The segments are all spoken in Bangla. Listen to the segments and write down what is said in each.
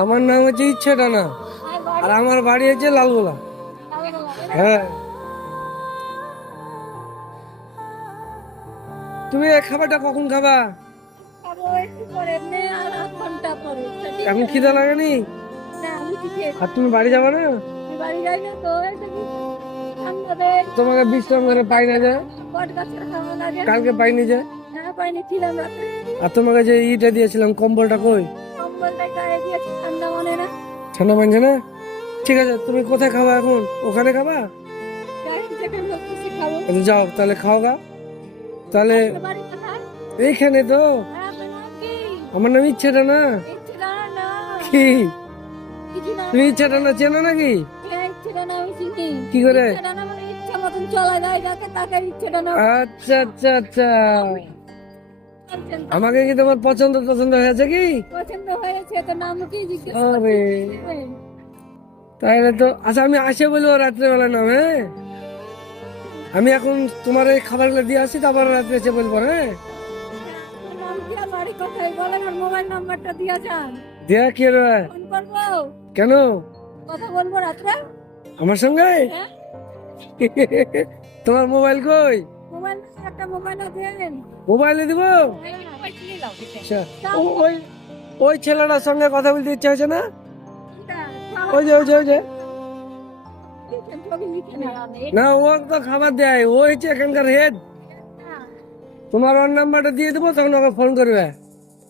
আমার নাম হচ্ছে ইচ্ছে ডানা, আর আমার বাড়ি হচ্ছে লালগোলা। হ্যাঁ, তুমি এই খাবারটা কখন খাবা? এখন খিদা লাগেনি? আর তুমি বাড়ি যাবে না? তোমাকে বিশ্রাম করে পাই না যায়, কালকে পাইনি যায়। আর তোমাকে যে ইটা দিয়েছিলাম কম্বলটা কই? ঠান্ডা মানছে না? ঠিক আছে, তুমি কোথায় খাবা এখন? ওখানে খাবা? যাও তাহলে, খাও গা তাহলে। এইখানে তো। আমার নাম ইচ্ছেটা না। কি তুমি ইচ্ছেটা না চেনো নাকি? কি করে? আচ্ছা আচ্ছা আচ্ছা, আমাকে কি তোমার পছন্দ পছন্দ হয়েছে কি? পছন্দ হয়েছে তো নাম কি জিজ্ঞেস আরে তাহলে তো আচ্ছা, আমি আসে বলবো রাত্রেবেলা নাম। হ্যাঁ, আমি এখন তোমার এই খাবারগুলো দিয়ে আসি, তারপর রাত্রে এসে বলবো। হ্যাঁ, নাম কি আর বাড়ি কোথায় বলেন, আর মোবাইল নাম্বারটা দিয়ে যান, দেয়া কি রে? ফোন করবো, কেন? কথা বলবো রাত্রে আমার সঙ্গে? হ্যাঁ? তোমার মোবাইল কই? মোবাইল একটা মোবাইল দেন। মোবাইলে দিব? আচ্ছা, ওই ওই ছেলেটার সঙ্গে কথা বলতে ইচ্ছা হয়েছে না? ওই যে ওই যে ওই যে না, ও তো খাবার দেয়, ও হচ্ছে এখানকার হেড। তোমার ওর নাম্বারটা দিয়ে দেবো, তখন ওকে ফোন করবে।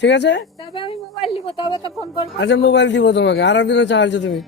ঠিক আছে? তবে আমি মোবাইল নিব, তবে তো ফোন করবো। আচ্ছা, মোবাইল দিব তোমাকে, আর একদিনও চাইছো তুমি।